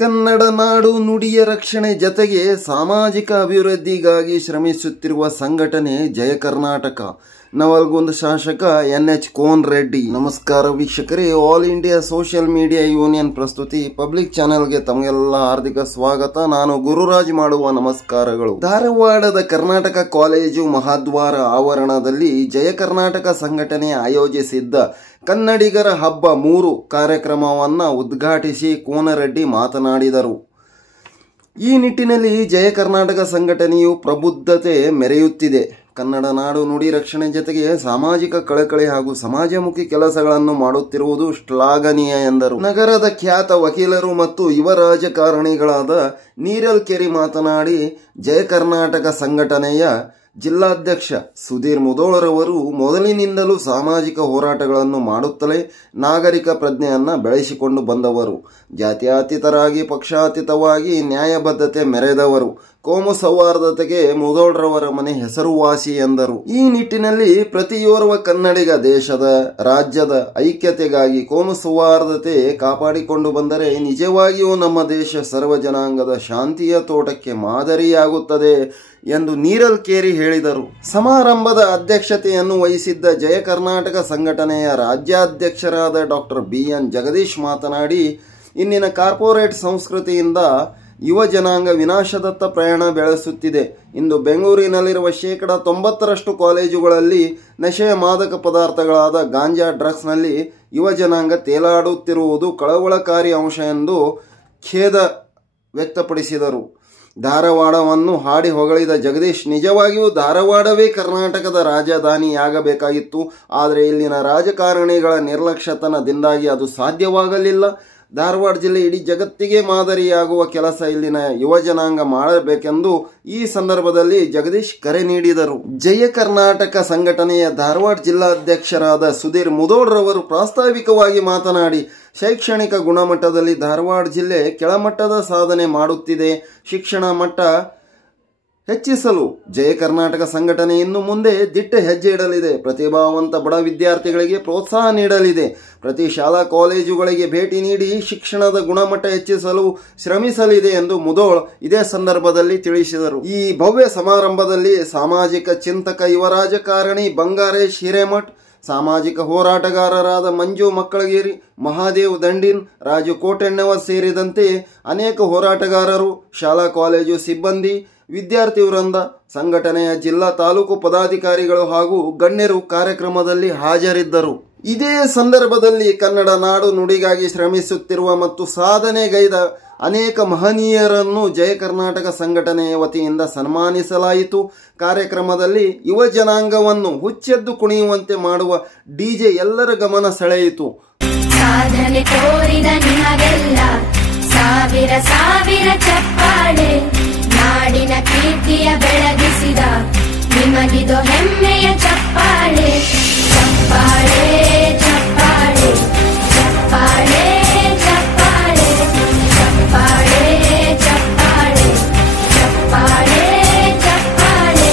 ಕನ್ನಡ ನಾಡು ನುಡಿಯ ರಕ್ಷಣೆ ಜತೆಗೆ ಸಾಮಾಜಿಕ ಅಭಿವೃದ್ಧಿಗಾಗಿ ಶ್ರಮಿಸುತ್ತಿರುವ ಸಂಘಟನೆ ಜಯ ಕರ್ನಾಟಕ. ನವಲಗುಂದ ಶಾಸಕ NH ಕೋನ್ ರೆಡ್ಡಿ. ನಮಸ್ಕಾರ ವೀಕ್ಷಕರೇ, all India social media union ಪ್ರಸ್ತುತಿ ಪಬ್ಲಿಕ್ ಚಾನೆಲ್ಗೆ ತಮಗೆಲ್ಲ ಹಾರ್ದಿಕ ಸ್ವಾಗತ. ನಾನು ಗುರುರಾಜ್ ಮಾಡುವ ನಮಸ್ಕಾರಗಳು. ಧಾರವಾಡದ ಕರ್ನಾಟಕ ಕಾಲೇಜು ಮಹಾದ್ವಾರ ಆವರಣದಲ್ಲಿ ಜಯ ಕರ್ನಾಟಕ ಸಂಘಟನೆ ಆಯೋಜಿಸಿದ್ದ ಕನ್ನಡಿಗರ ಹಬ್ಬ 3 ಕಾರ್ಯಕ್ರಮವನ್ನು ಉದ್ಘಾಟಿಸಿ ಕೋನರೆಡ್ಡಿ ಮಾತನಾಡಿದರು. ಈ ನಿಟ್ಟಿನಲ್ಲಿ ಜಯ ಕರ್ನಾಟಕ ಸಂಘಟನೆಯು ಪ್ರಬುದ್ಧತೆ ಮೆರೆಯುತ್ತಿದೆ. ಕನ್ನಡ ನಾಡು ನುಡಿ ರಕ್ಷಣೆ ಜೊತೆಗೆ ಸಾಮಾಜಿಕ ಕಳಕಳಿ ಹಾಗೂ ಸಮಾಜಮುಖಿ ಕೆಲಸಗಳನ್ನು ಮಾಡುತ್ತಿರುವುದು ಶ್ಲಾಘನೀಯ ಎಂದರು. ನಗರದ ಖ್ಯಾತ ವಕೀಲರು ಮತ್ತು ಯುವ ರಾಜಕಾರಣಿಗಳಾದ ನೀರಲ್ ಕೆರಿ ಮಾತನಾಡಿ, ಜಯ ಕರ್ನಾಟಕ ಸಂಘಟನೆಯ ಜಿಲ್ಲಾಧ್ಯಕ್ಷ ಸುಧೀರ್ ಮುಧೋಳರವರು ಮೊದಲಿನಿಂದಲೂ ಸಾಮಾಜಿಕ ಹೋರಾಟಗಳನ್ನು ಮಾಡುತ್ತಲೇ ನಾಗರಿಕ ಪ್ರಜ್ಞೆಯನ್ನು ಬೆಳೆಸಿಕೊಂಡು ಬಂದವರು. ಜಾತ್ಯತೀತರಾಗಿ ಪಕ್ಷಾತೀತವಾಗಿ ನ್ಯಾಯಬದ್ಧತೆ ಮೆರೆದವರು. ಕೋಮು ಸೌಹಾರ್ದತೆಗೆ ಮುಧೋಳರವರ ಮನೆ ಹೆಸರುವಾಸಿ ಎಂದರು. ಈ ನಿಟ್ಟಿನಲ್ಲಿ ಪ್ರತಿಯೋರ್ವ ಕನ್ನಡಿಗ ದೇಶದ ರಾಜ್ಯದ ಐಕ್ಯತೆಗಾಗಿ ಕೋಮು ಸೌಹಾರ್ದತೆ ಕಾಪಾಡಿಕೊಂಡು ಬಂದರೆ ನಿಜವಾಗಿಯೂ ನಮ್ಮ ದೇಶ ಸರ್ವ ಜನಾಂಗದ ಶಾಂತಿಯ ತೋಟಕ್ಕೆ ಮಾದರಿಯಾಗುತ್ತದೆ ಎಂದು ನೀರಲ್ ಕೇರಿ ಹೇಳಿದರು. ಸಮಾರಂಭದ ಅಧ್ಯಕ್ಷತೆಯನ್ನು ವಹಿಸಿದ್ದ ಜಯ ಕರ್ನಾಟಕ ಸಂಘಟನೆಯ ರಾಜ್ಯಾಧ್ಯಕ್ಷರಾದ ಡಾಕ್ಟರ್ BN ಜಗದೀಶ್ ಮಾತನಾಡಿ, ಇಂದಿನ ಕಾರ್ಪೊರೇಟ್ ಸಂಸ್ಕೃತಿಯಿಂದ ಯುವ ಜನಾಂಗ ವಿನಾಶದತ್ತ ಪ್ರಯಾಣ ಬೆಳೆಸುತ್ತಿದೆ. ಇಂದು ಬೆಂಗಳೂರಿನಲ್ಲಿರುವ 90% ಕಾಲೇಜುಗಳಲ್ಲಿ ನಶೆಯ ಮಾದಕ ಪದಾರ್ಥಗಳಾದ ಗಾಂಜಾ, ಡ್ರಗ್ಸ್ನಲ್ಲಿ ಯುವ ಜನಾಂಗ ತೇಲಾಡುತ್ತಿರುವುದು ಕಳವಳಕಾರಿ ಅಂಶ ಎಂದು ಖೇದ ವ್ಯಕ್ತಪಡಿಸಿದರು. ಧಾರವಾಡವನ್ನು ಹಾಡಿ ಹೊಗಳಿದ ಜಗದೀಶ್, ನಿಜವಾಗಿಯೂ ಧಾರವಾಡವೇ ಕರ್ನಾಟಕದ ರಾಜಧಾನಿಯಾಗಬೇಕಾಗಿತ್ತು. ಆದರೆ ಇಲ್ಲಿನ ರಾಜಕಾರಣಿಗಳ ನಿರ್ಲಕ್ಷ್ಯತನದಿಂದಾಗಿ ಅದು ಸಾಧ್ಯವಾಗಲಿಲ್ಲ. ಧಾರವಾಡ ಜಿಲ್ಲೆ ಇಡೀ ಜಗತ್ತಿಗೆ ಮಾದರಿಯಾಗುವ ಕೆಲಸ ಇಲ್ಲಿನ ಯುವ ಜನಾಂಗ ಮಾಡಬೇಕೆಂದು ಈ ಸಂದರ್ಭದಲ್ಲಿ ಜಗದೀಶ್ ಕರೆ ನೀಡಿದರು. ಜಯ ಕರ್ನಾಟಕ ಸಂಘಟನೆಯ ಧಾರವಾಡ ಜಿಲ್ಲಾಧ್ಯಕ್ಷರಾದ ಸುಧೀರ್ ಮುಧೋಳರವರು ಪ್ರಾಸ್ತಾವಿಕವಾಗಿ ಮಾತನಾಡಿ, ಶೈಕ್ಷಣಿಕ ಗುಣಮಟ್ಟದಲ್ಲಿ ಧಾರವಾಡ ಜಿಲ್ಲೆ ಕೆಳಮಟ್ಟದ ಸಾಧನೆ ಮಾಡುತ್ತಿದೆ. ಶಿಕ್ಷಣ ಮಟ್ಟ ಹೆಚ್ಚಿಸಲು ಜಯ ಕರ್ನಾಟಕ ಸಂಘಟನೆ ಇನ್ನು ಮುಂದೆ ದಿಟ್ಟ ಹೆಜ್ಜೆ ಇಡಲಿದೆ. ಪ್ರತಿಭಾವಂತ ಬಡ ವಿದ್ಯಾರ್ಥಿಗಳಿಗೆ ಪ್ರೋತ್ಸಾಹ ನೀಡಲಿದೆ. ಪ್ರತಿ ಶಾಲಾ ಕಾಲೇಜುಗಳಿಗೆ ಭೇಟಿ ನೀಡಿ ಶಿಕ್ಷಣದ ಗುಣಮಟ್ಟ ಹೆಚ್ಚಿಸಲು ಶ್ರಮಿಸಲಿದೆ ಎಂದು ಮುಧೋಳ್ ಇದೇ ಸಂದರ್ಭದಲ್ಲಿ ತಿಳಿಸಿದರು. ಈ ಭವ್ಯ ಸಮಾರಂಭದಲ್ಲಿ ಸಾಮಾಜಿಕ ಚಿಂತಕ ಯುವ ರಾಜಕಾರಣಿ ಬಂಗಾರೇಶ್ ಹಿರೇಮಠ್, ಸಾಮಾಜಿಕ ಹೋರಾಟಗಾರರಾದ ಮಂಜು ಮಕ್ಕಳಗೇರಿ, ಮಹಾದೇವ್ ದಂಡಿನ್, ರಾಜು ಕೋಟೆಣ್ಣವರ್ ಸೇರಿದಂತೆ ಅನೇಕ ಹೋರಾಟಗಾರರು, ಶಾಲಾ ಕಾಲೇಜು ಸಿಬ್ಬಂದಿ, ವಿದ್ಯಾರ್ಥಿ ವೃಂದ, ಸಂಘಟನೆಯ ಜಿಲ್ಲಾ ತಾಲೂಕು ಪದಾಧಿಕಾರಿಗಳು ಹಾಗೂ ಗಣ್ಯರು ಕಾರ್ಯಕ್ರಮದಲ್ಲಿ ಹಾಜರಿದ್ದರು. ಇದೇ ಸಂದರ್ಭದಲ್ಲಿ ಕನ್ನಡ ನಾಡು ನುಡಿಗಾಗಿ ಶ್ರಮಿಸುತ್ತಿರುವ ಮತ್ತು ಸಾಧನೆಗೈದ ಅನೇಕ ಮಹನೀಯರನ್ನು ಜಯ ಕರ್ನಾಟಕ ಸಂಘಟನೆಯ ವತಿಯಿಂದ ಸನ್ಮಾನಿಸಲಾಯಿತು. ಕಾರ್ಯಕ್ರಮದಲ್ಲಿ ಯುವ ಜನಾಂಗವನ್ನು ಹುಚ್ಚೆದ್ದು ಕುಣಿಯುವಂತೆ ಮಾಡುವ DJ ಎಲ್ಲರ ಗಮನ ಸೆಳೆಯಿತು. ಸಾಧನೆ ತೋರಿದ ನಿಮಗೆಲ್ಲ ಸಾವಿರ ಸಾವಿರ ಚಪ್ಪಾಳೆ, ನಾಡಿನ ಕೀರ್ತಿಯ ಬೆಳಗಿಸಿದ ನಿಮಗಿದು ಹೆಮ್ಮೆಯ ಚಪ್ಪಾಳೆ. ಚಪ್ಪಾಳೆ ಚಪ್ಪಾಳೆ ಚಪ್ಪಾಳೆ ಚಪ್ಪಾಳೆ ಚಪ್ಪಾಳೆ ಚಪ್ಪಾಳೆ ಚಪ್ಪಾಳೆ ಚಪ್ಪಾಳೆ.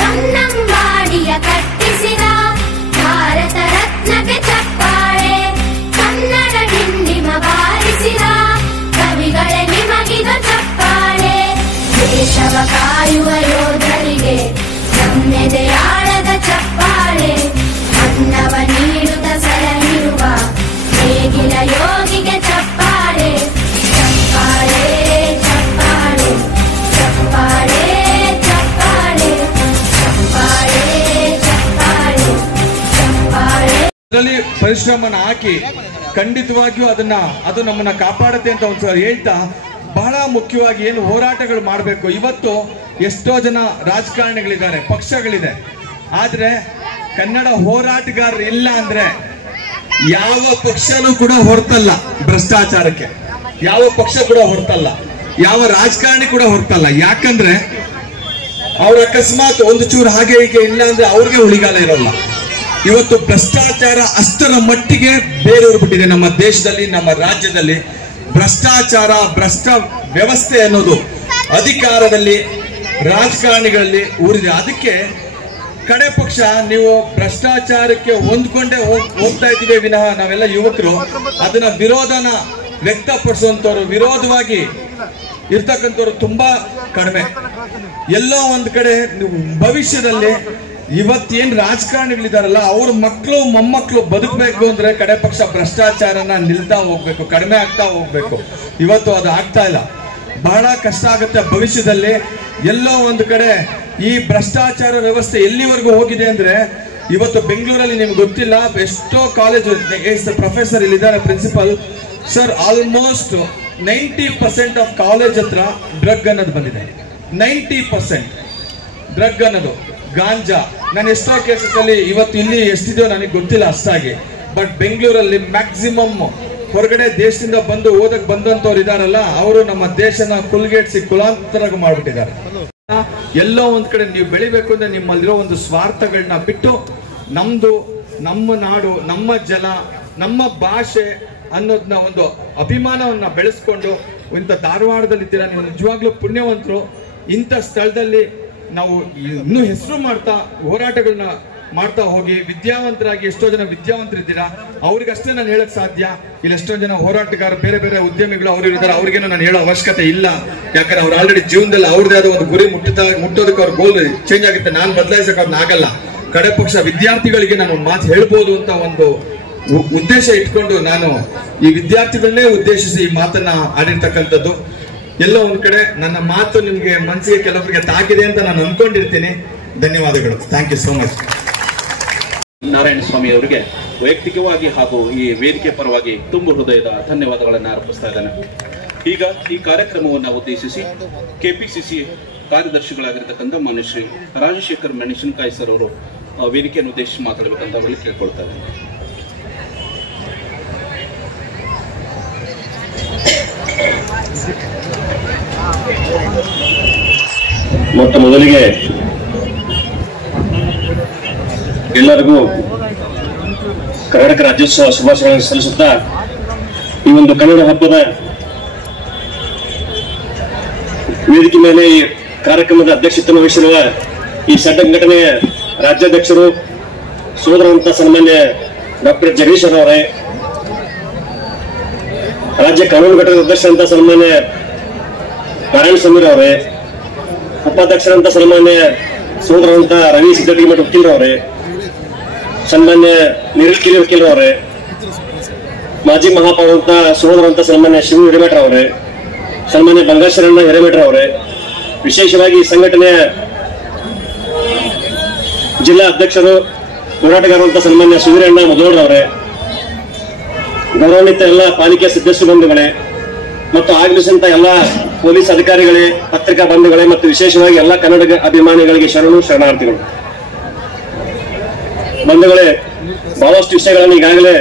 ಕನ್ನಂಬಾಡಿಯ ಕಟ್ಟಿಸಿದ ಭಾರತ ರತ್ನಕ್ಕೆ ಚಪ್ಪಾಳೆ. ಕನ್ನಡ ಡಿಂಡಿಮ ಬಾರಿಸಿದ ಕವಿಗಳೇ ನಿಮಗಿದು ಚಪ್ಪಾಳೆ. ದೇಶವ ಕಾಯುವ ಯೋಧರಿಗೆ ನಮ್ಮೆದೆಯಾಳದ ಚಪ್ಪಾಳೆ. ಅನ್ನವ ನೀಡುತ್ತ ಸಲಹಿರುವ ನೇಗಿಲ ಯೋಗಿಗೆ ಚಪ್ಪಾಳೆ. ಚಪ್ಪಾಳೆ ಚಪ್ಪಾಳೆ ಚಪ್ಪಾಳೆ ಚಪ್ಪಾಳೆ ಚಪ್ಪಾಳೆ ಚಪ್ಪಾಳೆ ಚಪ್ಪಾಳೆ. ಅದರಲ್ಲಿ ಪರಿಶ್ರಮನ ಹಾಕಿ ಖಂಡಿತವಾಗಿಯೂ ಅದು ನಮ್ಮನ್ನ ಕಾಪಾಡುತ್ತೆ ಅಂತ ಒಂದು ಹೇಳ್ತಾ, ಬಹಳ ಮುಖ್ಯವಾಗಿ ಏನು ಹೋರಾಟಗಳು ಮಾಡಬೇಕು. ಇವತ್ತು ಎಷ್ಟೋ ಜನ ರಾಜಕಾರಣಿಗಳಿದ್ದಾರೆ, ಪಕ್ಷಗಳಿದೆ, ಆದ್ರೆ ಕನ್ನಡ ಹೋರಾಟಗಾರರು ಇಲ್ಲ ಅಂದ್ರೆ ಯಾವ ಪಕ್ಷನೂ ಕೂಡ ಹೊರತಲ್ಲ ಭ್ರಷ್ಟಾಚಾರಕ್ಕೆ, ಯಾವ ಪಕ್ಷ ಕೂಡ ಹೊರತಲ್ಲ, ಯಾವ ರಾಜಕಾರಣಿ ಕೂಡ ಹೊರತಲ್ಲ. ಯಾಕಂದ್ರೆ ಅವ್ರ ಅಕಸ್ಮಾತ್ ಒಂದು ಚೂರು ಹಾಗೆ ಹೀಗೆ ಇಲ್ಲ ಅಂದ್ರೆ ಅವ್ರಿಗೆ ಉಳಿಗಾಲ ಇರೋಲ್ಲ. ಇವತ್ತು ಭ್ರಷ್ಟಾಚಾರ ಅಷ್ಟರ ಮಟ್ಟಿಗೆ ಬೇರೂರ್ಬಿಟ್ಟಿದೆ ನಮ್ಮ ದೇಶದಲ್ಲಿ, ನಮ್ಮ ರಾಜ್ಯದಲ್ಲಿ. ಭ್ರಷ್ಟಾಚಾರ, ಭ್ರಷ್ಟ ವ್ಯವಸ್ಥೆ ಅನ್ನೋದು ಅಧಿಕಾರದಲ್ಲಿ, ರಾಜಕಾರಣಿಗಳಲ್ಲಿ ಊರಿದೆ. ಅದಕ್ಕೆ ಕಡೆ ಪಕ್ಷ ನೀವು ಭ್ರಷ್ಟಾಚಾರಕ್ಕೆ ಹೊಂದ್ಕೊಂಡೇ ಹೋಗ್ತಾ ಇದ್ದೀವಿ ವಿನಃ ನಾವೆಲ್ಲ ಯುವಕರು ಅದನ್ನ ವಿರೋಧನ ವ್ಯಕ್ತಪಡಿಸುವಂತವ್ರು, ವಿರೋಧವಾಗಿ ಇರ್ತಕ್ಕಂಥವ್ರು ತುಂಬಾ ಕಡಿಮೆ. ಎಲ್ಲೋ ಒಂದ್ ಕಡೆ ಭವಿಷ್ಯದಲ್ಲಿ ಇವತ್ತೇನ್ ರಾಜಕಾರಣಿಗಳಿದಾರಲ್ಲ ಅವ್ರ ಮಕ್ಕಳು ಮೊಮ್ಮಕ್ಕಳು ಬದುಕಬೇಕು ಅಂದ್ರೆ ಕಡೆ ಪಕ್ಷ ಭ್ರಷ್ಟಾಚಾರನ ನಿಲ್ತಾ ಹೋಗ್ಬೇಕು, ಕಡಿಮೆ ಆಗ್ತಾ ಹೋಗ್ಬೇಕು. ಇವತ್ತು ಅದು ಆಗ್ತಾ ಇಲ್ಲ, ಬಹಳ ಕಷ್ಟ ಆಗುತ್ತೆ ಭವಿಷ್ಯದಲ್ಲಿ. ಎಲ್ಲೋ ಒಂದು ಕಡೆ ಈ ಭ್ರಷ್ಟಾಚಾರ ವ್ಯವಸ್ಥೆ ಎಲ್ಲಿವರೆಗೂ ಹೋಗಿದೆ ಅಂದ್ರೆ ಇವತ್ತು ಬೆಂಗಳೂರಲ್ಲಿ ನಿಮ್ಗೆ ಗೊತ್ತಿಲ್ಲ, ಎಷ್ಟೋ ಕಾಲೇಜು ಪ್ರೊಫೆಸರ್ ಇಲ್ಲಿದ್ದಾರೆ, principal sir, almost 90% of college ಹತ್ರ ಡ್ರಗ್ ಅನ್ನೋದು ಬಂದಿದೆ. 90% ಡ್ರಗ್ ಅನ್ನೋದು, ಗಾಂಜಾ. ನಾನು ಎಷ್ಟೋ ಕೇಸಲ್ಲಿ ಇವತ್ತು ಇಲ್ಲಿ ಎಷ್ಟಿದೆಯೋ ನನಗೆ ಗೊತ್ತಿಲ್ಲ ಅಷ್ಟಾಗಿ, ಬಟ್ ಬೆಂಗಳೂರಲ್ಲಿ ಮ್ಯಾಕ್ಸಿಮಮ್ ಹೊರಗಡೆ ದೇಶದಿಂದ ಬಂದು ಓದಕ್ ಬಂದಂತವ್ರು ಇದಾರಲ್ಲ, ಅವರು ನಮ್ಮ ದೇಶನ ಕುಲ್ಗೇಟ್ಸಿ ಕುಲಾಂತರ ಮಾಡ್ಬಿಟ್ಟಿದ್ದಾರೆ. ಎಲ್ಲೋ ಒಂದ್ ಕಡೆ ನೀವು ಬೆಳಿಬೇಕು ಅಂದ್ರೆ ನಿಮ್ಮಲ್ಲಿರೋ ಒಂದು ಸ್ವಾರ್ಥಗಳನ್ನ ಬಿಟ್ಟು ನಮ್ದು, ನಮ್ಮ ನಾಡು, ನಮ್ಮ ಜಲ, ನಮ್ಮ ಭಾಷೆ ಅನ್ನೋದನ್ನ ಒಂದು ಅಭಿಮಾನವನ್ನ ಬೆಳೆಸ್ಕೊಂಡು ಇಂಥ ಧಾರವಾಡದಲ್ಲಿದ್ದೀರಾ, ನೀವು ನಿಜವಾಗ್ಲೂ ಪುಣ್ಯವಂತರು. ಇಂಥ ಸ್ಥಳದಲ್ಲಿ ನಾವು ಇನ್ನೂ ಹೆಸರು ಮಾಡ್ತಾ ಹೋರಾಟಗಳನ್ನ ಮಾಡ್ತಾ ಹೋಗಿ ವಿದ್ಯಾವಂತರಾಗಿ ಎಷ್ಟೋ ಜನ ವಿದ್ಯಾವಂತರಿದ್ದೀರಾ, ಅವ್ರಿಗಷ್ಟೇ ನಾನು ಹೇಳಕ್ ಸಾಧ್ಯ. ಇಲ್ಲಿ ಎಷ್ಟೋ ಜನ ಹೋರಾಟಗಾರ, ಬೇರೆ ಬೇರೆ ಉದ್ಯಮಿಗಳು ಅವ್ರು ಇದ್ದಾರೆ, ಅವ್ರಿಗೇನು ನಾನು ಹೇಳೋ ಅವಶ್ಯಕತೆ ಇಲ್ಲ. ಯಾಕಂದ್ರೆ ಅವ್ರು ಆಲ್ರೆಡಿ ಜೀವನದಲ್ಲಿ ಅವ್ರದೇ ಆದ ಒಂದು ಗುರಿ ಮುಟ್ಟೋದಕ್ಕೆ ಅವ್ರ ಗೋಲ್ ಚೇಂಜ್ ಆಗುತ್ತೆ. ನಾನು ಬದಲಾಯಿಸಕ್ ಅವ್ರನ್ನ ಆಗಲ್ಲ. ಕಡೆ ಪಕ್ಷ ವಿದ್ಯಾರ್ಥಿಗಳಿಗೆ ನಾನು ಒಂದು ಮಾತು ಹೇಳ್ಬೋದು ಅಂತ ಒಂದು ಉದ್ದೇಶ ಇಟ್ಕೊಂಡು ನಾನು ಈ ವಿದ್ಯಾರ್ಥಿಗಳನ್ನೇ ಉದ್ದೇಶಿಸಿ ಈ ಮಾತನ್ನ ಆಡಿರ್ತಕ್ಕಂಥದ್ದು. ಎಲ್ಲೋ ಒಂದ್ ಕಡೆ ನನ್ನ ಮಾತು ನಿಮ್ಗೆ ಮನಸ್ಸಿಗೆ ಕೆಲವರಿಗೆ ತಾಕಿದೆ ಅಂತ ನಾನು ಅನ್ಕೊಂಡಿರ್ತೀನಿ. ಧನ್ಯವಾದಗಳು. Thank you so much. Narayana Swamy ಅವರಿಗೆ ವೈಯಕ್ತಿಕವಾಗಿ ಹಾಗೂ ಈ ವೇದಿಕೆ ಪರವಾಗಿ ತುಂಬು ಹೃದಯದ ಧನ್ಯವಾದಗಳನ್ನು ಅರ್ಪಿಸ್ತಾ ಇದ್ದೇನೆ. ಈಗ ಈ ಕಾರ್ಯಕ್ರಮವನ್ನು ಉದ್ದೇಶಿಸಿ ಕೆಪಿಸಿಸಿ ಕಾರ್ಯದರ್ಶಿಗಳಾಗಿರ್ತಕ್ಕಂಥ ಮಾನ್ಯ ಶ್ರೀ ರಾಜಶೇಖರ್ ಮೆಣಸಿನಕಾಯಿ ಸರ್ ಅವರು ವೇದಿಕೆಯನ್ನು ಉದ್ದೇಶಿಸಿ ಮಾತಾಡಬೇಕಂತ ಅವರಲ್ಲಿ ಕೇಳ್ಕೊಳ್ತಾ ಇದ್ದೇನೆ. ಮೊಟ್ಟ ಮೊದಲಿಗೆ ಎಲ್ಲರಿಗೂ ಕರ್ನಾಟಕ ರಾಜ್ಯೋತ್ಸವ ಶುಭಾಶಯಗಳನ್ನು ಸಲ್ಲಿಸುತ್ತಾ ಈ ಒಂದು ಕನ್ನಡ ಹಬ್ಬದ ವೇದಿಕೆ ಮೇಲೆ ಈ ಕಾರ್ಯಕ್ರಮದ ಅಧ್ಯಕ್ಷತೆ ವಹಿಸಿರುವ ಈ ಸಂಘಟನೆಯ ರಾಜ್ಯಾಧ್ಯಕ್ಷರು ಸೋದರಂತ ಸನ್ಮಾನ್ಯ ಡಾಕ್ಟರ್ ಜಗದೀಶ್ ಅವರೇ, ರಾಜ್ಯ ಕಾನೂನು ಘಟಕದ ಅಧ್ಯಕ್ಷರಂತ ಸನ್ಮಾನ್ಯ ನಾರಾಯಣ ಸ್ವಾಮಿ ಅವರೇ, ಉಪಾಧ್ಯಕ್ಷರಂತ ಸನ್ಮಾನ್ಯ ಸೋದರಂತ ರವಿ ಸಿದ್ದಟಿಮಠ ವಕೀಲರವರೇ, ಸನ್ಮಾನ್ಯ ನಿರಲ್ಕಿರಿ ವಕೀಲರವರೇ, ಮಾಜಿ ಮಹಾಪೌರಂತ ಸೋದರಂತ ಸನ್ಮಾನ್ಯ ಶಿವ ಹಿರೇಮಠ ಅವರೇ, ಸನ್ಮಾನ್ಯ ಬಂಗಾಶರಣ್ಣ ಹಿರೇಮಠ ಅವರೇ, ವಿಶೇಷವಾಗಿ ಸಂಘಟನೆಯ ಜಿಲ್ಲಾ ಅಧ್ಯಕ್ಷರು ಹೋರಾಟಗಾರರಂತ ಸನ್ಮಾನ್ಯ ಸುವೀರಣ್ಣ ಮುದೋಳ್ರವರೇ, ಗೌರವಾನ್ವಿತ ಎಲ್ಲ ಪಾಲಿಕೆ ಸದಸ್ಯ ಬಂಧುಗಳೇ ಮತ್ತು ಆಗಮಿಸಿದಂತ ಎಲ್ಲ ಪೊಲೀಸ್ ಅಧಿಕಾರಿಗಳೇ, ಪತ್ರಿಕಾ ಬಂಧುಗಳೇ ಮತ್ತು ವಿಶೇಷವಾಗಿ ಎಲ್ಲ ಕನ್ನಡ ಅಭಿಮಾನಿಗಳಿಗೆ ಶರಣಾರ್ಥಿಗಳು. ಬಂಧುಗಳೇ, ಬಹಳಷ್ಟು ವಿಷಯಗಳನ್ನು ಈಗಾಗಲೇ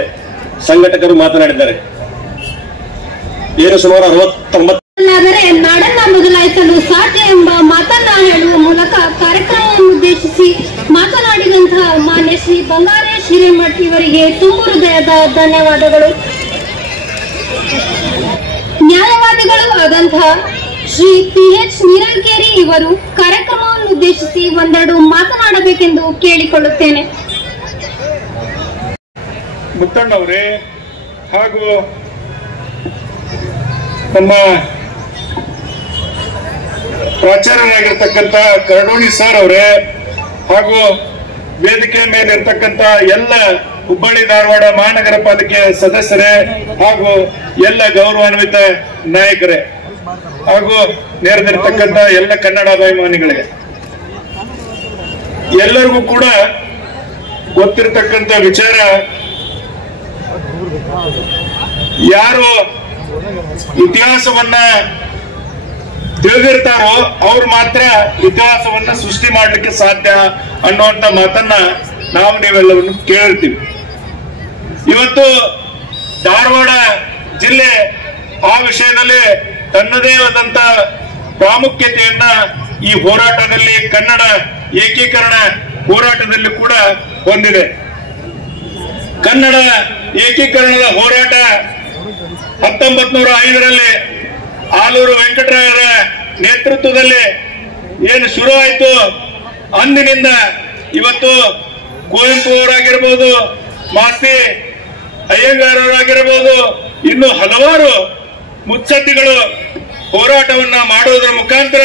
ಸಂಘಟಕರು ಮಾತನಾಡಿದ್ದಾರೆ. ಏನು ಸುಮಾರು 69 ನಾಡನ್ನ ಬದಲಾಯಿಸಲು ಸಾಧ್ಯ ಎಂಬ ಮಾತನ್ನ ಹೇಳುವ ಮೂಲಕ ಕಾರ್ಯಕ್ರಮವನ್ನು ಉದ್ದೇಶಿಸಿ ಮಾತನಾಡಿದಂತಹ ಮಾನ್ಯ ಶ್ರೀ ಬಂಗಾರೇಶ್ ಹಿರೇಮಠ್ ಇವರಿಗೆ ತುಂಬು ಹೃದಯದ ಧನ್ಯವಾದಗಳು. ನ್ಯಾಯವಾದಿಗಳು ಆದಂತಹ ಶ್ರೀ PH ನೀರಲ್ಕೇರಿ ಇವರು ಕಾರ್ಯಕ್ರಮವನ್ನು ಉದ್ದೇಶಿಸಿ ಒಂದೆರಡು ಮಾತನಾಡಬೇಕೆಂದು ಕೇಳಿಕೊಳ್ಳುತ್ತೇನೆ. ಮುತ್ತಣ್ಣವರೇ ಹಾಗೂ ನಮ್ಮ ಪ್ರಾಚಾರ್ಯರಾಗಿರ್ತಕ್ಕಂಥ ಕರಡೋಣಿ ಸರ್ ಅವರೇ ಹಾಗೂ ವೇದಿಕೆ ಮೇಲೆ ಇರ್ತಕ್ಕಂಥ ಎಲ್ಲ ಹುಬ್ಬಳ್ಳಿ ಧಾರವಾಡ ಮಹಾನಗರ ಪಾಲಿಕೆ ಸದಸ್ಯರೇ ಹಾಗೂ ಎಲ್ಲ ಗೌರವಾನ್ವಿತ ನಾಯಕರೇ ಹಾಗೂ ನೆರೆದಿರ್ತಕ್ಕಂಥ ಎಲ್ಲ ಕನ್ನಡ ಅಭಿಮಾನಿಗಳಿಗೆ ಎಲ್ಲರಿಗೂ ಕೂಡ ಗೊತ್ತಿರತಕ್ಕಂಥ ವಿಚಾರ, ಯಾರು ಇತಿಹಾಸವನ್ನ ತಿಳಿದಿರ್ತಾರೋ ಅವ್ರು ಮಾತ್ರ ಇತಿಹಾಸವನ್ನ ಸೃಷ್ಟಿ ಮಾಡ್ಲಿಕ್ಕೆ ಸಾಧ್ಯ ಅನ್ನುವಂತ ಮಾತನ್ನ ನಾವು ನೀವೆಲ್ಲವನ್ನು ಕೇಳಿರ್ತೀವಿ. ಇವತ್ತು ಧಾರವಾಡ ಜಿಲ್ಲೆ ಆ ವಿಷಯದಲ್ಲಿ ತನ್ನದೇ ಆದಂತ ಪ್ರಾಮುಖ್ಯತೆಯನ್ನ ಈ ಹೋರಾಟದಲ್ಲಿ, ಕನ್ನಡ ಏಕೀಕರಣ ಹೋರಾಟದಲ್ಲಿ ಕೂಡ ಹೊಂದಿದೆ. ಕನ್ನಡ ಏಕೀಕರಣದ ಹೋರಾಟ 1905ರಲ್ಲಿ ಆಲೂರು ವೆಂಕಟರಾಯರ ನೇತೃತ್ವದಲ್ಲಿ ಏನು ಶುರು ಆಯಿತು, ಅಂದಿನಿಂದ ಇವತ್ತು ಕುವೆಂಪು ಅವರಾಗಿರ್ಬೋದು, ಮಾಸ್ತಿ ಅಯ್ಯಂಗಾರ್ ಅವರಾಗಿರ್ಬೋದು, ಇನ್ನು ಹಲವಾರು ಮುತ್ಸದ್ದಿಗಳು ಹೋರಾಟವನ್ನ ಮಾಡುವುದರ ಮುಖಾಂತರ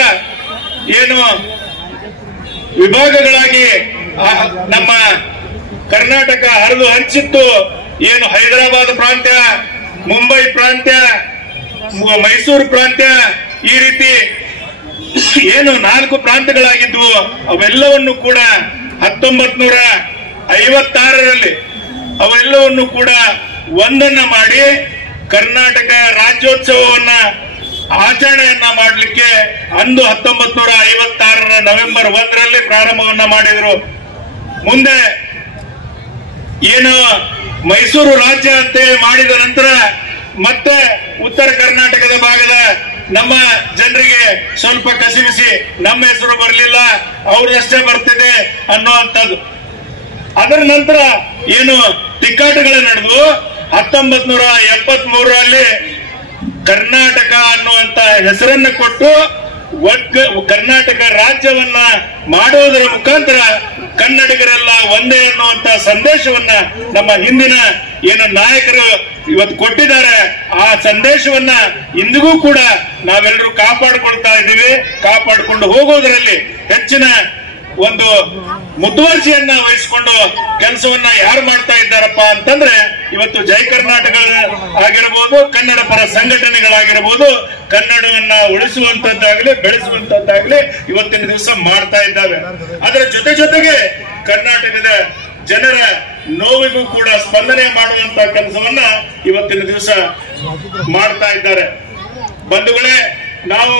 ಏನು ವಿಭಾಗಗಳಾಗಿ ನಮ್ಮ ಕರ್ನಾಟಕ ಹರಿದು ಹಂಚಿತ್ತು. ಏನು ಹೈದರಾಬಾದ್ ಪ್ರಾಂತ್ಯ, ಮುಂಬೈ ಪ್ರಾಂತ್ಯ, ಮೈಸೂರು ಪ್ರಾಂತ್ಯ, ಈ ರೀತಿ ಏನು 4 ಪ್ರಾಂತ್ಯಗಳಾಗಿದ್ವು ಅವೆಲ್ಲವನ್ನು ಕೂಡ 1956ರಲ್ಲಿ ಅವೆಲ್ಲವನ್ನು ಕೂಡ ಒಂದನ್ನ ಮಾಡಿ ಕರ್ನಾಟಕ ರಾಜ್ಯೋತ್ಸವವನ್ನ ಆಚರಣೆಯನ್ನ ಮಾಡಲಿಕ್ಕೆ ಅಂದು 1956ರ ನವೆಂಬರ್ 1ರಲ್ಲಿ ಪ್ರಾರಂಭವನ್ನ ಮಾಡಿದ್ರು. ಮುಂದೆ ಏನು ಮೈಸೂರು ರಾಜ್ಯ ಅಂತ ಮಾಡಿದ ನಂತರ ಮತ್ತೆ ಉತ್ತರ ಕರ್ನಾಟಕದ ಭಾಗದ ನಮ್ಮ ಜನರಿಗೆ ಸ್ವಲ್ಪ ಕಸಿವಿಸಿ ನಮ್ಮ ಹೆಸರು ಬರಲಿಲ್ಲ, ಅವ್ರದಷ್ಟೇ ಬರ್ತಿದೆ ಅನ್ನುವಂಥದ್ದು. ಅದರ ನಂತರ ಏನು ತಿಕ್ಕಾಟಗಳು ನಡೆದು 1973ರಲ್ಲಿ ಕರ್ನಾಟಕ ಅನ್ನುವಂತ ಹೆಸರನ್ನು ಕೊಟ್ಟು ಕರ್ನಾಟಕ ರಾಜ್ಯವನ್ನ ಮಾಡುವುದರ ಮುಖಾಂತರ ಕನ್ನಡಿಗರೆಲ್ಲ ಒಂದೇ ಅನ್ನುವಂತ ಸಂದೇಶವನ್ನ ನಮ್ಮ ಹಿಂದಿನ ಏನು ನಾಯಕರು ಇವತ್ತು ಕೊಟ್ಟಿದ್ದಾರೆ. ಆ ಸಂದೇಶವನ್ನ ಇಂದಿಗೂ ಕೂಡ ನಾವೆಲ್ಲರೂ ಕಾಪಾಡಿಕೊಳ್ತಾ ಇದ್ದೀವಿ. ಕಾಪಾಡಿಕೊಂಡು ಹೋಗೋದರಲ್ಲಿ ಹೆಚ್ಚಿನ ಒಂದು ಮುತುವರ್ಜಿಯನ್ನ ವಹಿಸಿಕೊಂಡು ಕೆಲಸವನ್ನ ಯಾರು ಮಾಡ್ತಾ ಇದ್ದಾರಪ್ಪ ಅಂತಂದ್ರೆ ಇವತ್ತು ಜೈ ಕರ್ನಾಟಕ ಆಗಿರಬಹುದು, ಕನ್ನಡ ಪರ ಸಂಘಟನೆಗಳಾಗಿರಬಹುದು, ಕನ್ನಡವನ್ನ ಉಳಿಸುವಂತದ್ದಾಗಲಿ ಬೆಳೆಸುವಂತದ್ದಾಗಲಿ ಇವತ್ತಿನ ದಿವಸ ಮಾಡ್ತಾ ಇದ್ದಾವೆ. ಅದರ ಜೊತೆಗೆ ಕರ್ನಾಟಕದ ಜನರ ನೋವಿಗೂ ಕೂಡ ಸ್ಪಂದನೆ ಮಾಡುವಂತ ಕೆಲಸವನ್ನ ಇವತ್ತಿನ ದಿವಸ ಮಾಡ್ತಾ ಇದ್ದಾರೆ. ಬಂಧುಗಳೇ, ನಾವು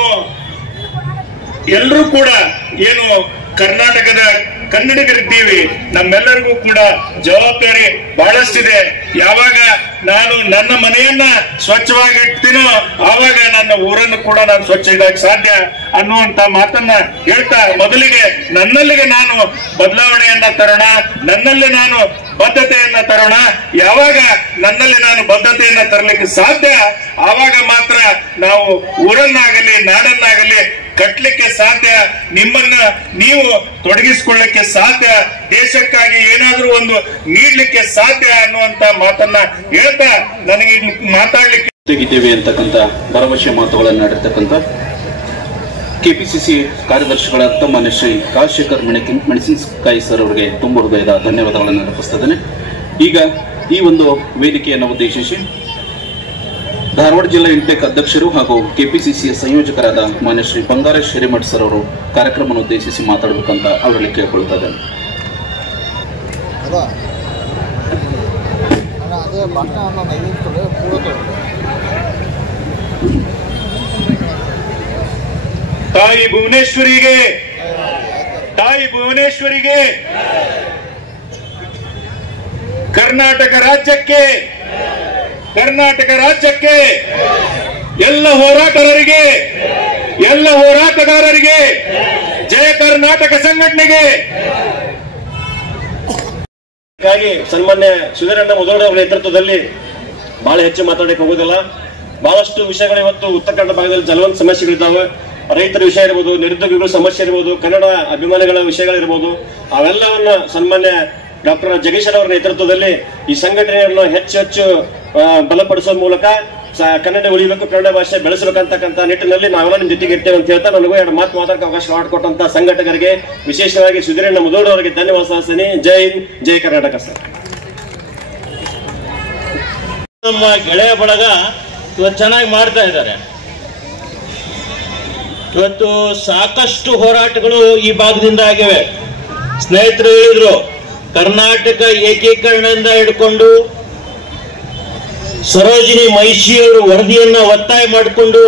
ಎಲ್ಲರೂ ಕೂಡ ಏನು ಕರ್ನಾಟಕದ ಕನ್ನಡಿಗರಿದ್ದೀವಿ, ನಮ್ಮೆಲ್ಲರಿಗೂ ಕೂಡ ಜವಾಬ್ದಾರಿ ಬಹಳಷ್ಟಿದೆ. ಯಾವಾಗ ನಾನು ನನ್ನ ಮನೆಯನ್ನ ಸ್ವಚ್ಛವಾಗಿ ಇಡ್ತೀನೋ ಆವಾಗ ನನ್ನ ಊರನ್ನು ಕೂಡ ನಾನು ಸ್ವಚ್ಛ ಇಡಕ್ಕೆ ಸಾಧ್ಯ ಅನ್ನುವಂತ ಮಾತನ್ನ ಹೇಳ್ತಾ, ಮೊದಲಿಗೆ ನನ್ನಲ್ಲಿಗೆ ನಾನು ಬದಲಾವಣೆಯನ್ನ ತರೋಣ, ನನ್ನಲ್ಲಿ ನಾನು ಬದ್ಧತೆಯನ್ನ ತರೋಣ. ಯಾವಾಗ ನನ್ನಲ್ಲಿ ನಾನು ಬದ್ಧತೆಯನ್ನ ತರಲಿಕ್ಕೆ ಸಾಧ್ಯ ಆವಾಗ ಮಾತ್ರ ನಾವು ಊರನ್ನಾಗಲಿ ನಾಡನ್ನಾಗಲಿ ಕಟ್ಟಲಿಕ್ಕೆ ಸಾಧ್ಯ, ನಿಮ್ಮನ್ನ ನೀವು ತೊಡಗಿಸಿಕೊಳ್ಳಕ್ಕೆ ಸಾಧ್ಯ, ದೇಶಕ್ಕಾಗಿ ಏನಾದ್ರೂ ಒಂದು ನೀಡಲಿಕ್ಕೆ ಸಾಧ್ಯ ಅನ್ನುವಂತ ಮಾತನ್ನ ಹೇಳ್ತಾ ನನಗೆ ಮಾತಾಡ್ಲಿಕ್ಕೆ ತೆಗಿದ್ದೇವೆ ಅಂತಕ್ಕಂಥ ಭರವಸೆ ಮಾತುಗಳನ್ನು ನಡೆರ್ತಕ್ಕಂಥ ಕೆಪಿಸಿಸಿ ಕಾರ್ಯದರ್ಶಿಗಳಾದ ಮಾನ್ಯ ಶ್ರೀ ರಾಜಶೇಖರ್ ಮೆಣಸಿನಕಾಯಿ ಸರ್ ಅವರಿಗೆ ತುಂಬ ಹೃದಯದ ಧನ್ಯವಾದಗಳನ್ನು ಅರ್ಪಿಸ್ತಾ ಇದ್ದೇನೆ. ಈಗ ಈ ಒಂದು ವೇದಿಕೆಯನ್ನು ಉದ್ದೇಶಿಸಿ ಧಾರವಾಡ ಜಿಲ್ಲಾ ಇಂಟೆಕ್ ಅಧ್ಯಕ್ಷರು ಹಾಗೂ ಕೆಪಿಸಿಸಿಯ ಸಂಯೋಜಕರಾದ ಮಾನ್ಯ ಶ್ರೀ ಬಂಗಾರೇಶ್ ಹಿರೇಮಠ್ ಸರ್ ಅವರು ಕಾರ್ಯಕ್ರಮವನ್ನು ಉದ್ದೇಶಿಸಿ ಮಾತಾಡಬೇಕಂತ ಅವರಲ್ಲಿ ಕೇಳ್ಕೊಳ್ತಾ ಇದ್ದೇನೆ. ತಾಯಿ ಭುವನೇಶ್ವರಿಗೆ, ತಾಯಿ ಭುವನೇಶ್ವರಿಗೆ, ಕರ್ನಾಟಕ ರಾಜ್ಯಕ್ಕೆ, ಕರ್ನಾಟಕ ರಾಜ್ಯಕ್ಕೆ, ಎಲ್ಲ ಹೋರಾಟಗಾರರಿಗೆ, ಎಲ್ಲ ಹೋರಾಟಗಾರರಿಗೆ, ಜಯ ಕರ್ನಾಟಕ ಸಂಘಟನೆಗೆ. ಹಾಗಾಗಿ ಸನ್ಮಾನ್ಯ ಸುಧೀರಣ್ಣ ಮುಧೋಳ ಅವರ ನೇತೃತ್ವದಲ್ಲಿ ಬಹಳ ಹೆಚ್ಚು ಮಾತಾಡಕ್ಕೆ ಹೋಗೋದಿಲ್ಲ. ಬಹಳಷ್ಟು ವಿಷಯಗಳು ಇವತ್ತು ಉತ್ತರ ಕನ್ನಡ ಭಾಗದಲ್ಲಿ ಜಲವಂತ ಸಮಸ್ಯೆಗಳಿದ್ದಾವೆ. ರೈತರ ವಿಷಯ ಇರ್ಬೋದು, ನಿರುದ್ಯೋಗಿಗಳ ಸಮಸ್ಯೆ ಇರ್ಬೋದು, ಕನ್ನಡ ಅಭಿಮಾನಿಗಳ ವಿಷಯಗಳಿರ್ಬೋದು, ಅವೆಲ್ಲವನ್ನ ಸನ್ಮಾನ್ಯ ಡಾಕ್ಟರ್ ಜಗದೀಶ್ ಅವರ ನೇತೃತ್ವದಲ್ಲಿ ಈ ಸಂಘಟನೆಯನ್ನು ಹೆಚ್ಚು ಬಲಪಡಿಸುವ ಮೂಲಕ ಕನ್ನಡ ಉಳಿಬೇಕು, ಕನ್ನಡ ಭಾಷೆ ಬೆಳೆಸಬೇಕಂತಕ್ಕಂಥ ನಿಟ್ಟಿನಲ್ಲಿ ನಾವೆಲ್ಲ ನಿಮ್ಮ ಜೊತೆಗೆ ಇರ್ತೇವೆ ಅಂತ ಹೇಳ್ತಾ ನನಗೂ 2 ಮಾತು ಮಾತಾಡಕ್ಕೆ ಅವಕಾಶ ಮಾಡಿಕೊಟ್ಟಂತ ಸಂಘಟಕರಿಗೆ, ವಿಶೇಷವಾಗಿ ಸುಧೀರಣ್ಣ ಮುಧೋಳ ಅವರಿಗೆ ಧನ್ಯವಾದ ಸಲ್ಲಿಸ್ತೀನಿ. ಜೈ ಹಿಂದ್, ಜೈ ಕರ್ನಾಟಕ. ಸರ್, ನಮ್ಮ ಗೆಳೆಯ ಬಳಗ ಇವತ್ತು ಚೆನ್ನಾಗಿ ಮಾಡ್ತಾ ಇದ್ದಾರೆ. ಇವತ್ತು ಸಾಕಷ್ಟು ಹೋರಾಟಗಳು ಈ ಭಾಗದಿಂದ ಆಗಿವೆ. ಸ್ನೇಹಿತರು ಹೇಳಿದ್ರು, ಕರ್ನಾಟಕ ಏಕೀಕರಣದಿಂದ ಹಿಡ್ಕೊಂಡು ಸರೋಜಿನಿ ಮಹಿಷಿಯವರು ವರದಿಯನ್ನ ಒತ್ತಾಯ ಮಾಡಿಕೊಂಡು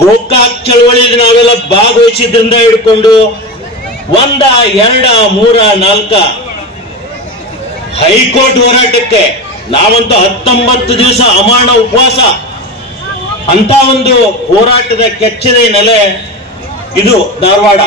ಗೋಕಾಕ್ ಚಳವಳಿಯಲ್ಲಿ ನಾವೆಲ್ಲ ಭಾಗವಹಿಸಿದ್ರಿಂದ ಹಿಡ್ಕೊಂಡು 1, 2, 3, 4 ಹೈಕೋರ್ಟ್ ಹೋರಾಟಕ್ಕೆ ನಾವಂತೂ 19 ದಿವಸ ಅಮಾನ ಉಪವಾಸ ಅಂತ ಒಂದು ಹೋರಾಟದ ಕೆಚ್ಚದ ನೆಲೆ ಇದು ಧಾರವಾಡ.